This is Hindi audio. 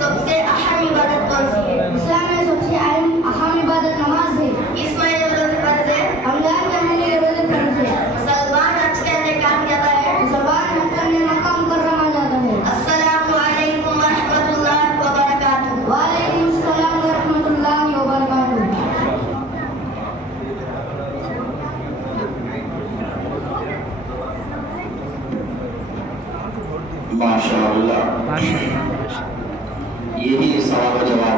सबसे अहम इबादत कौन सी है? इस्लाम में सबसे अहम इबादत नमाज है। इस महीने में रोजे फर्ज है। रमजान के महीने में रोजे फर्ज है। मुसलमान हज करने कहाँ जाता है? मुसलमान हज करने मक्का मुकर्रमा जाता है। अस्सलामु अलैकुम व रहमतुल्लाहि व बरकातुहू। वालेकुम अस्सलाम व रहमतुल्लाहि व बरकातुहू। माशाअल्लाह, यही सवाल जवाब